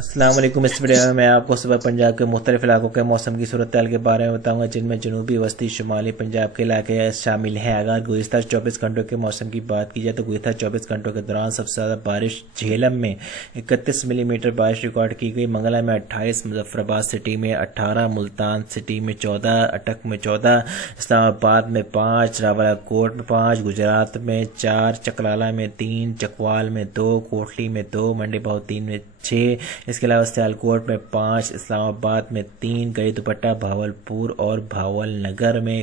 السلام علیکم۔ اس ویڈیو میں آپ کو صبح پنجاب کے مختلف علاقوں کے موسم کی صورتحال کے بارے میں بتاؤں گا، جن میں جنوبی وسطی شمالی پنجاب کے علاقے شامل ہیں۔ اگر گزشتہ 24 گھنٹوں کے موسم کی بات کی جائے تو گزشتہ 24 گھنٹوں کے دوران سب سے زیادہ بارش جہلم میں 31 ملی میٹر بارش ریکارڈ کی گئی، منگلا میں 28، مظفر آباد سٹی میں 18، ملتان سٹی میں 14، اٹک میں 14، اسلام آباد میں 5، راولہ کوٹ میں 5، گجرات میں 4، چکلالہ میں 3، چکوال میں 2، کوٹلی میں 2، منڈی بہاؤتین میں 6، اس کے علاوہ سیالکوٹ میں 5، اسلام آباد میں 3، گڑھی دوپٹہ، بھاولپور اور بھاول نگر میں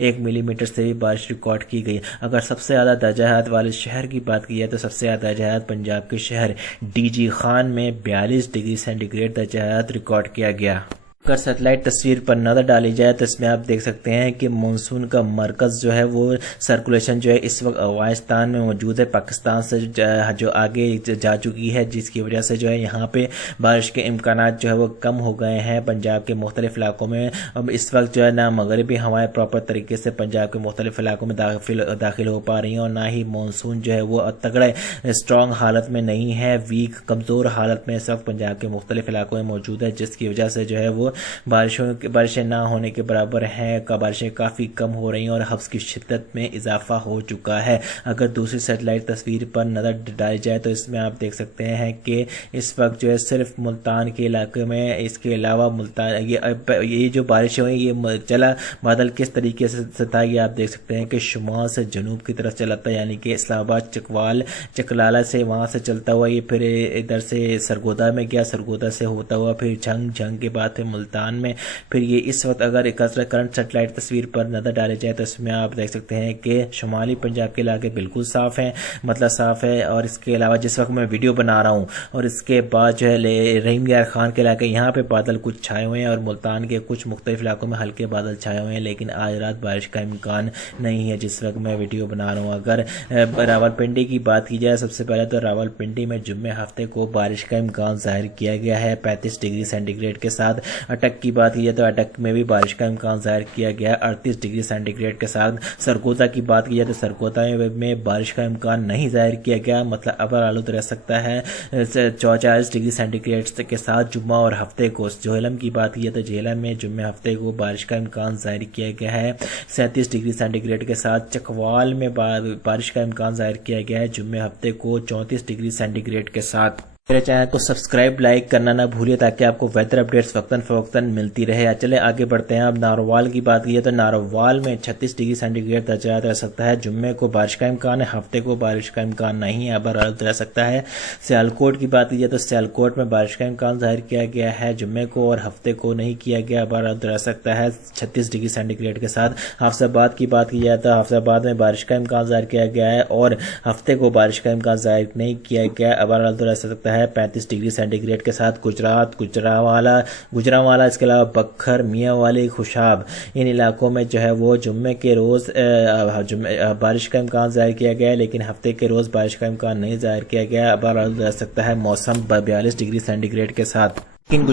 1 ملی میٹر سے بھی بارش ریکارڈ کی گئی۔ اگر سب سے زیادہ درجہ حرارت والے شہر کی بات کی جائے تو سب سے زیادہ درجہ حرارت پنجاب کے شہر ڈی جی خان میں 42 ڈگری سینٹی گریڈ درجہ حرارت ریکارڈ کیا گیا۔ اگر سیٹلائٹ تصویر پر نظر ڈالی جائے تو اس میں آپ دیکھ سکتے ہیں کہ مانسون کا مرکز جو ہے وہ سرکولیشن جو ہے اس وقت افغانستان میں موجود ہے، پاکستان سے جو آگے جا چکی ہے، جس کی وجہ سے جو ہے یہاں پہ بارش کے امکانات جو ہے وہ کم ہو گئے ہیں پنجاب کے مختلف علاقوں میں۔ اب اس وقت جو ہے نہ مغربی ہوائیں پراپر طریقے سے پنجاب کے مختلف علاقوں میں داخل ہو پا رہی ہیں، اور نہ ہی مانسون جو ہے وہ تگڑے اسٹرانگ حالت میں نہیں ہے، ویک کمزور حالت میں اس وقت پنجاب کے مختلف علاقوں میں موجود ہے، جس کی وجہ سے جو ہے وہ بارشیں نہ ہونے کے برابر ہیں، بارشیں کافی کم ہو رہی ہیں اور حبس کی شدت میں اضافہ ہو چکا ہے۔ اگر دوسری سیٹلائٹ تصویر پر نظر ڈالی جائے تو اس میں آپ دیکھ سکتے ہیں کہ اس وقت جو ہے صرف ملتان کے علاقے میں، اس کے علاوہ ملتان یہ جو بارشیں ہوئی یہ چلا بادل کس طریقے سے تھا، یہ آپ دیکھ سکتے ہیں کہ شمال سے جنوب کی طرف چلا تھا، یعنی کہ اسلام آباد، چکوال، چکلالہ سے وہاں سے چلتا ہوا یہ پھر ادھر سے سرگودا میں گیا، سرگودا سے ہوتا ہوا پھر جھنگ کے بعد پھر ملتان میں، پھر یہ اس وقت اگر کرنٹ سیٹلائٹ تصویر پر نظر ڈالے جائے تو اس میں آپ دیکھ سکتے ہیں کہ شمالی پنجاب کے علاقے بالکل صاف ہیں، مطلب صاف ہے، اور اس کے علاوہ جس وقت میں ویڈیو بنا رہا ہوں اور اس کے بعد جو ہے رحیم یار خان کے علاقے یہاں پہ بادل کچھ چھائے ہوئے ہیں، اور ملتان کے کچھ مختلف علاقوں میں ہلکے بادل چھائے ہوئے ہیں، لیکن آج رات بارش کا امکان نہیں ہے جس وقت میں ویڈیو بنا رہا ہوں۔ اگر راولپنڈی کی بات کی جائے سب سے پہلے تو راولپنڈی میں جمعے ہفتے کو بارش کا امکان ظاہر کیا گیا ہے 35 ڈگری سینٹی گریڈ کے ساتھ۔ اٹک کی بات کی جائے تو اٹک میں بھی بارش کا امکان ظاہر کیا گیا ہے 38 ڈگری سینٹی گریڈ کے ساتھ۔ سرگودا کی بات کی جائے تو سرگودا میں بارش کا امکان نہیں ظاہر کیا گیا، مطلب ابر آلود رہ سکتا ہے 44 ڈگری سینٹی گریڈ کے ساتھ جمعہ اور ہفتے کو۔ جہلم کی بات کی جائے تو جہلم میں جمعے ہفتے کو بارش کا امکان ظاہر کیا گیا ہے 37 ڈگری سینٹی گریڈ کے ساتھ۔ چکوال میں بارش کا امکان ظاہر کیا گیا ہے جمعے ہفتے کو 34 ڈگری سینٹی گریڈ کے ساتھ۔ میرے چینل کو سبسکرائب لائک کرنا نہ بھولیے تاکہ آپ کو ویدر اپڈیٹس وقتاً فوقتاً ملتی رہے۔ چلے آگے بڑھتے ہیں۔ اب ناروال کی بات کی ہے تو ناروال میں 36 ڈگری سینٹی گریڈ درجہ حرارت رہ سکتا ہے، جمعے کو بارش کا امکان ہے، ہفتے کو بارش کا امکان نہیں ہے، ابر آلود رہ سکتا ہے۔ سیالکوٹ کی بات کی جائے تو سیالکوٹ میں بارش کا امکان ظاہر کیا گیا ہے، جمعے کو اور ہفتے کو نہیں کیا گیا، ابر آلود رہ سکتا ہے 36 ڈگری سینٹی گریڈ کے ساتھ۔ حافظ آباد کی بات کی جائے تو حافظ آباد میں بارش کا امکان ظاہر کیا گیا ہے اور ہفتے کو بارش کا امکان ظاہر نہیں کیا گیا، ابر آلود رہ سکتا ہے 35 ڈگری سینٹی گریڈ کے ساتھ۔ گجرات، گجرانوالہ، اس کے علاوہ بکھر، میاں والی، خوشاب، ان علاقوں میں جو ہے وہ جمعے کے روز بارش کا امکان ظاہر کیا گیا ہے، لیکن ہفتے کے روز بارش کا امکان نہیں ظاہر کیا گیا، ابر آلود رہ سکتا ہے موسم 42 ڈگری سینٹی گریڈ کے ساتھ۔ لیکن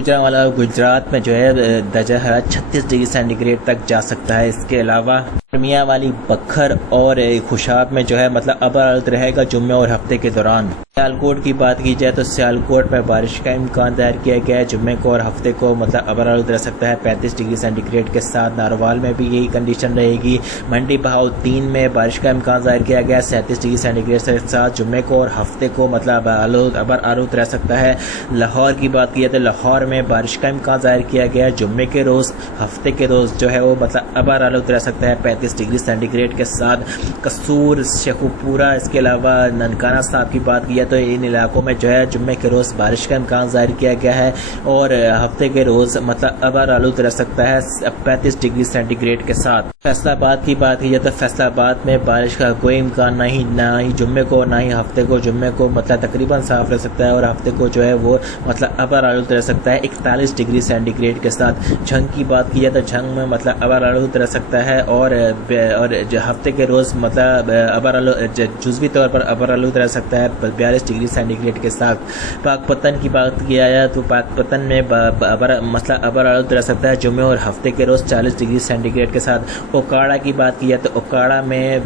گجرات میں جو ہے درجہ حرارت 36 ڈگری سینٹی گریڈ تک جا سکتا ہے۔ اس کے علاوہ میاں والی، بکھر اور خوشاب میں جو ہے مطلب ابر آلود رہے گا جمعے اور ہفتے کے دوران۔ سیالکوٹ کی بات کی جائے تو سیالکوٹ میں بارش کا امکان ظاہر کیا گیا ہے، جمعے کو اور ہفتے کو مطلب ابر آلود رہ سکتا ہے 35 ڈگری سینٹی گریڈ کے ساتھ۔ ناروال میں بھی یہی کنڈیشن رہے گی۔ منڈی بہاؤتین میں بارش کا امکان ظاہر کیا گیا ہے 37 ڈگری سینٹی گریڈ کے ساتھ، جمعے کو اور ہفتے کو مطلب ابر آلود رہ سکتا ہے۔ لاہور کی بات کی جائے تو لاہور میں بارش کا امکان ظاہر کیا گیا ہے، جمعے کے روز، ہفتے کے روز جو ہے وہ مطلب ابر آلود رہ سکتا ہے 35 ڈگری سینٹی گریڈ کے ساتھ۔ قصور، شیخوپورہ، اس کے علاوہ ننکانہ صاحب کی بات کی جائے تو ان علاقوں میں جو ہے جمعے کے روز بارش کا امکان ظاہر کیا گیا ہے اور ہفتے کے روز مطلب ابر آلود رہ سکتا ہے 35 ڈگری سینٹی گریڈ کے ساتھ۔ فیصل آباد کی بات کی جائے تو فیصل آباد میں بارش کا کوئی امکان نہیں، نہ ہی جمعے کو نہ ہی ہفتے کو۔ جمعے کو مطلب تقریباً صاف رہ سکتا ہے اور ہفتے کو جو ہے وہ مطلب ابر آلود رہ سکتا ہے 41 ڈگری سینٹی گریڈ کے ساتھ۔ جھنگ کی بات کی جائے تو جھنگ میں مطلب ابر آلود رہ سکتا ہے اور ہفتے کے روز مطلب ابر آلود جزوی طور پر ابر آلود رہ سکتا ہے 42 ڈگری سینٹی گریڈ کے ساتھ۔ پاک پتن کی بات کیا جائے تو پاک پتن میں مطلب ابر آلود رہ سکتا ہے جمعے اور ہفتے کے روز 40 ڈگری سینٹی گریڈ کے ساتھ۔ اوکاڑا کی بات کی جائے تو اوکاڑا میں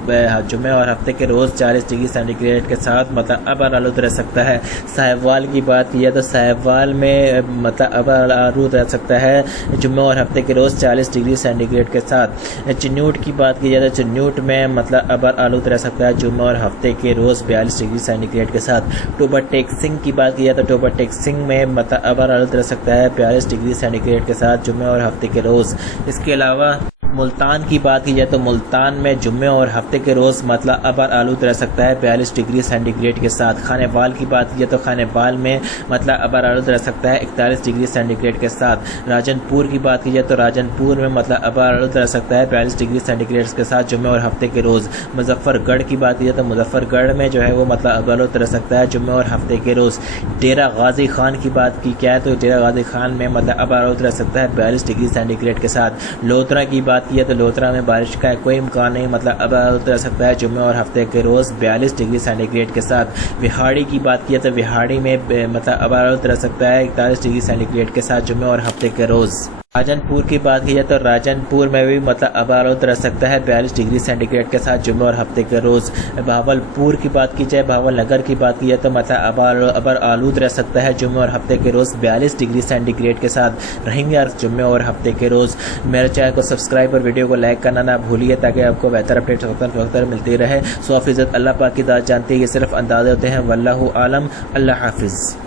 جمعے اور ہفتے کے روز 40 ڈگری سینٹی گریڈ کے ساتھ مطلب ابر آلود رہ سکتا ہے۔ صاحبوال کی بات کی جائے تو صاحبوال میں مطلب ابر آلود رہ سکتا ہے جمعے اور ہفتے کے روز 40 ڈگری سینٹی گریڈ کے ساتھ۔ چنیوٹ کی بات کی جائے تو چنیوٹ میں مطلب ابر آلود رہ سکتا ہے جمعے اور ہفتے کے روز 42 ڈگری سینٹی گریڈ کے ساتھ۔ ٹوبر ٹیکسنگ کی بات کی جائے تو ٹوبر ٹیکسنگ میں مطلب ابر آلود رہ سکتا ہے 42 ڈگری سینٹی گریڈ کے ساتھ جمعے اور ہفتے کے روز۔ اس کے علاوہ ملتان کی بات کی جائے تو ملتان میں جمعے اور ہفتے کے روز مطلب ابر آلود رہ سکتا ہے 42 ڈگری سینٹی گریڈ کے ساتھ۔ خانہ بال کی بات کی جائے تو خانہ بال میں مطلب ابر آلود رہ سکتا ہے 41 ڈگری سینٹی گریڈ کے ساتھ۔ راجن پور کی بات کی جائے تو راجن پور میں مطلب ابر آلود رہ سکتا ہے 42 ڈگری سینٹی گریڈ کے ساتھ جمعے اور ہفتے کے روز۔ مظفر گڑھ کی بات کی جائے تو مظفر گڑھ میں جو ہے وہ مطلب ابر آلود رہ سکتا ہے جمعے اور ہفتے کے روز۔ ڈیرہ غازی خان کی بات کی کیا ہے تو ڈیرہ غازی خان میں مطلب ابر آلود رہ سکتا ہے 42 ڈگری سینٹی گریڈ کے ساتھ۔ لودھرا کی بات کی جائے تو لودھرا میں بارش کا کوئی امکان نہیں، مطلب ابر آلود رہ سکتا ہے جمعے اور ہفتے کے روز 42 ڈگری سینٹی گریڈ کے ساتھ۔ وہاڑی کی بات کی تو وہاڑی میں مطلب ابر آلود رہ سکتا ہے 41 ڈگری سینٹی گریڈ کے ساتھ جمعے اور ہفتے کے روز۔ راجن پور کی بات کی جائے تو راجن پور میں بھی مطلب ابر آلود رہ سکتا ہے 42 ڈگری سینٹی گریڈ کے ساتھ جمعے اور ہفتے کے روز۔ بھاول پور کی بات کی جائے، بھاول نگر کی بات کی جائے تو مطلب ابر آلود رہ سکتا ہے جمعے اور ہفتے کے روز 42 ڈگری سینٹی گریڈ کے ساتھ رہیں گے جمعے اور ہفتے کے روز۔ میرے چینل کو سبسکرائب اور ویڈیو کو لائک کرنا نہ بھولیے تاکہ آپ کو بہتر اپڈیٹ وقت ملتی رہے۔ 100% اللہ پاک کی ذات جانتی ہے، یہ صرف اندازے ہوتے ہیں، واللہ عالم۔ اللہ حافظ۔